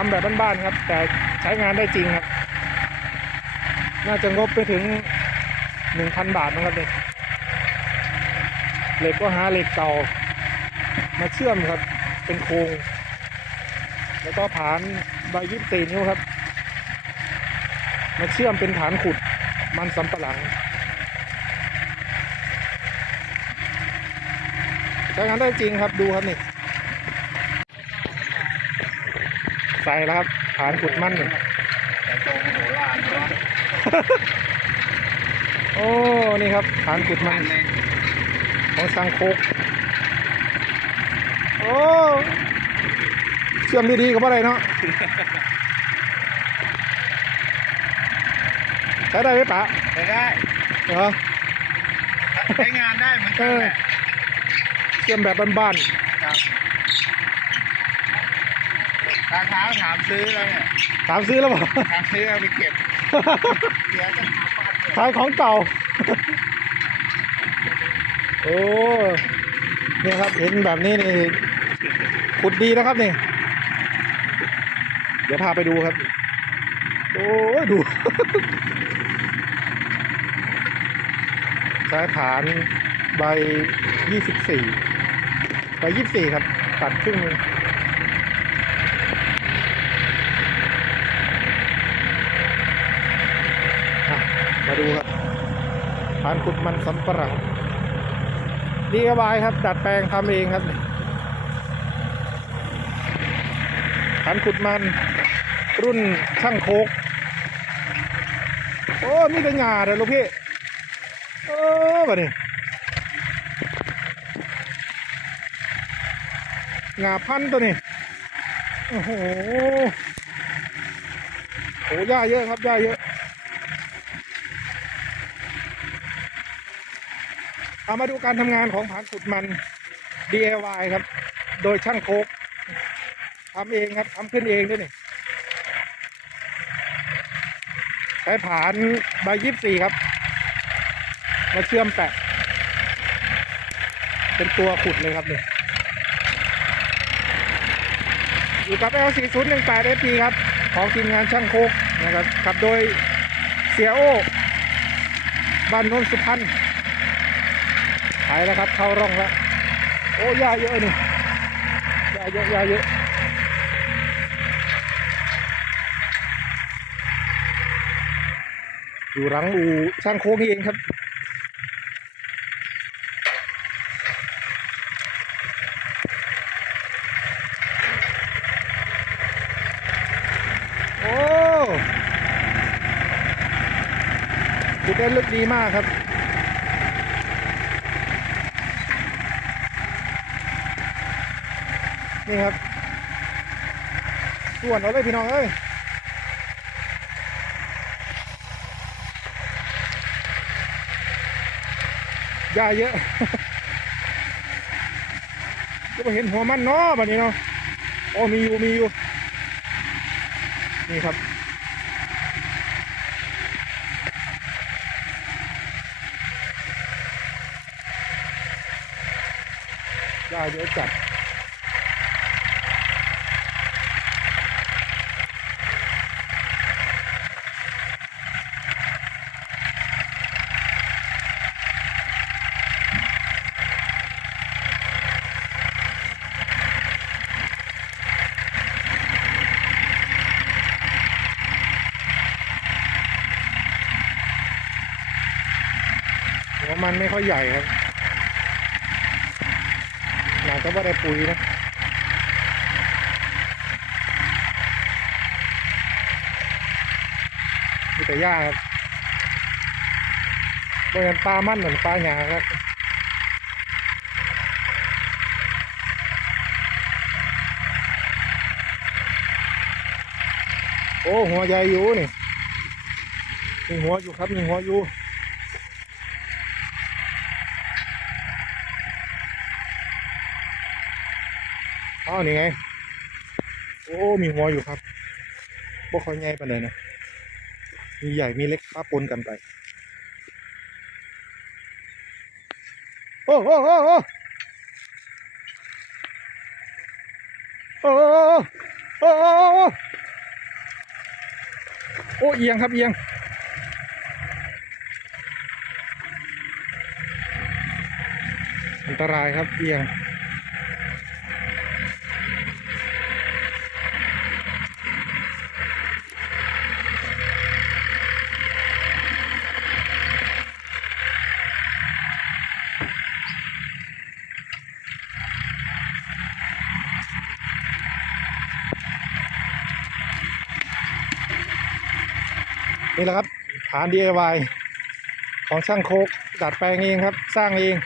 ทำแบบบ้านๆครับ แต่ใช้งานได้จริงครับ น่าจะงบไปถึงหนึ่งพันบาทนะครับเนี่ยเหล็กก็หาเหล็กเก่า มาเชื่อมครับ เป็นโครงแล้วก็ฐานใบยี่สิบนิ้วครับ มาเชื่อมเป็นฐานขุดมันสำปะหลังใช้งานได้จริงครับดูครับนี่ ใส่แล้วครับฐานขุดมันนี่แต่โตโหราณเนาะโอ้ นี่ครับฐานขุดมันเลยของสังโคกโอ้เชื่อมดีๆกับอะไรเนาะใช้ได้ไหมปะใช้ได้เหรอใช้งานได้เหมือนกันแหละเชื่อมแบบบ้านค รับทางเท้าถามซื้อแล้วเนี่ยๆถามซื้อแล้วบอก ถามซื้อเอาไปเก็บเสียจะหาบ้านเนี่ยขายของเก่า โอ้ เนี่ยครับเห็นแบบนี้นี่ขุดดีนะครับนี่ เดี๋ยวพาไปดูครับ โอ้ยดู ใช้ฐานใบยี่สิบสี่ใบยี่สิบสี่ครับ ตัดครึ่งหนึงอะ มาดูครับฐานขุดมันสำปะหลังดีกบายครับ ดัดแปลงทำเองครับฐานขุดมัน รุ่นช่างโคก โอ้มีแต่หญ้าเลยลูกพี่ เออแบบนี้หญ้าพันตัวนี้ โอ้โหโอ้หญ้าเยอะครับหญ้าเยอะ เอามาดูการทำงานของผานขุดมัน DIY ครับ โดยช่างโคกทำเองครับทำขึ้นเองด้วยนี่ใช้ผานใบยี่สี่ครับ มาเชื่อมแปะ เป็นตัวขุดเลยครับนี่อยู่กับ L 4 0 1 8 FP ครับ ของทีมงานช่างโคกนะครับขับโดยเสียโอบ้านนนสุพรรณ ไปแล้วครับ เข้าร่องแล้ว โอ้ยาเยอะนี่ยาเยอะยาเยอะอยู่หลังอู่ช่างโค้งนี่เองครับโอ้จุดเด่นลึกดีมากครับ นี่ครับส่วนเอาเลยพี่น้องเอ้ยยาเยอะจะไปเห็นหัวมันเนาะแบบนี้เนาะโอ้มีอยู่มีอยู่ นี่ครับยาเยอะจัด มันไม่ค่อยใหญ่ครับหนาก็ว่าได้ปุ๋ยนะมีแต่หญ้าครับบริเวณปลามั่นเหมือนปลาหยาครับโอ้หัวใหญ่อยู่นี่มีหัวอยู่ครับมีหัวอยู่ อ๋อนี่ไง โอ้ มีหัวอยู่ครับพวกเขาง่ายไปเลยนะ มีใหญ่มีเล็กป้าปนกันไป โอ้โอ้โอ้โอ้โอ้โอ้โอ้เอียงครับเอียงอันตรายครับเอียง นี่แหละครับฐาน DIY ของช่างโคกดัดแปลงเองครับ สร้างเอง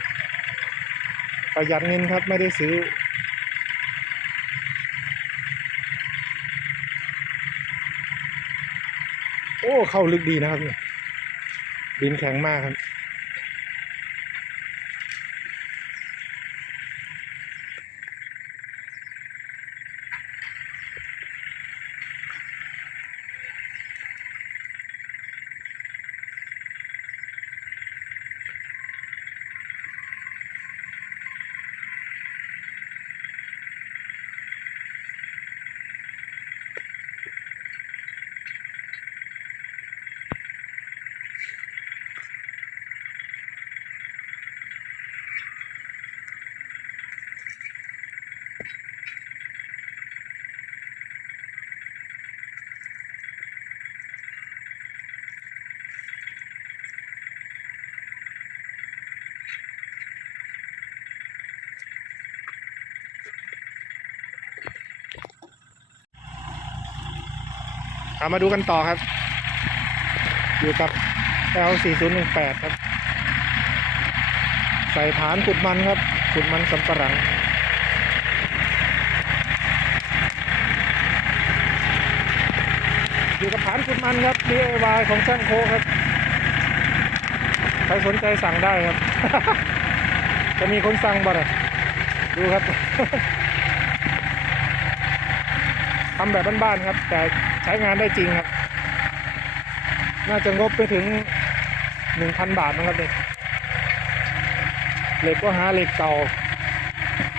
ประหยัดเงินครับไม่ได้ซื้อ โอ้ เข้าลึกดีนะครับนี่ดินแข็งมากครับ เอามาดูกันต่อครับ อยู่กับ L 4 0 1 8 ครับ ใส่ฐานขุดมันครับ ขุดมันสำปะหลังอยู่กับฐานขุดมันครับ DIY ของช่างโคครับ ใครสนใจสั่งได้ครับ จะมีคนสั่งบ่ล่ะดูครับทำแบบบ้านๆครับ แต่ ใช้งานได้จริงครับ น่าจะงบไปถึงหนึ่งพันบาทนะครับเนี่ยเหล็กก็หาเหล็กเก่า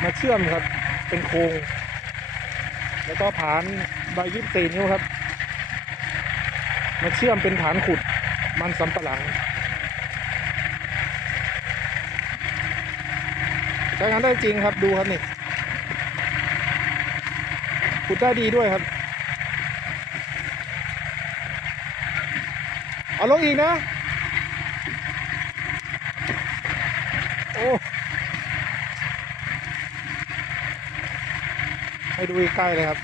มาเชื่อมครับ เป็นโครงแล้วก็ฐานใบยิบตีนิ้วครับ มาเชื่อมเป็นฐานขุดมันสำปะหลัง ใช้งานได้จริงครับดูครับนี่ขุดได้ดีด้วยครับ เอาลงอีกนะ โอ้ให้ดูใกล้เลยครับ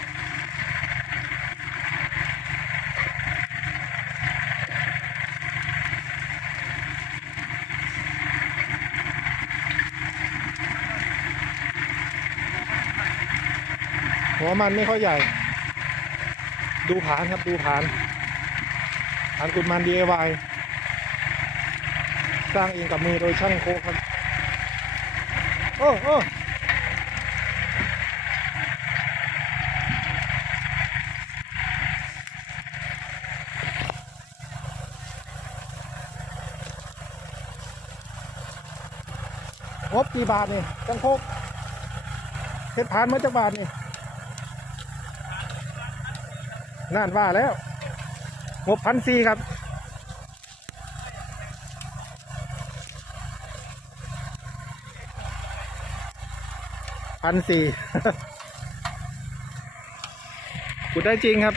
หัวมันไม่ค่อยใหญ่ ดูผานครับ ดูผาน ผานกุดมัน DIY สร้างเองกับมือโดยช่างโคกครับ โอ้โอ้งบกี่บาทนี่ช่างโคกเฮ็ดผานมาจากบาทนี่น่านว่าแล้ว หกพันสี่ครับพันสี่ขุดได้จริงครับ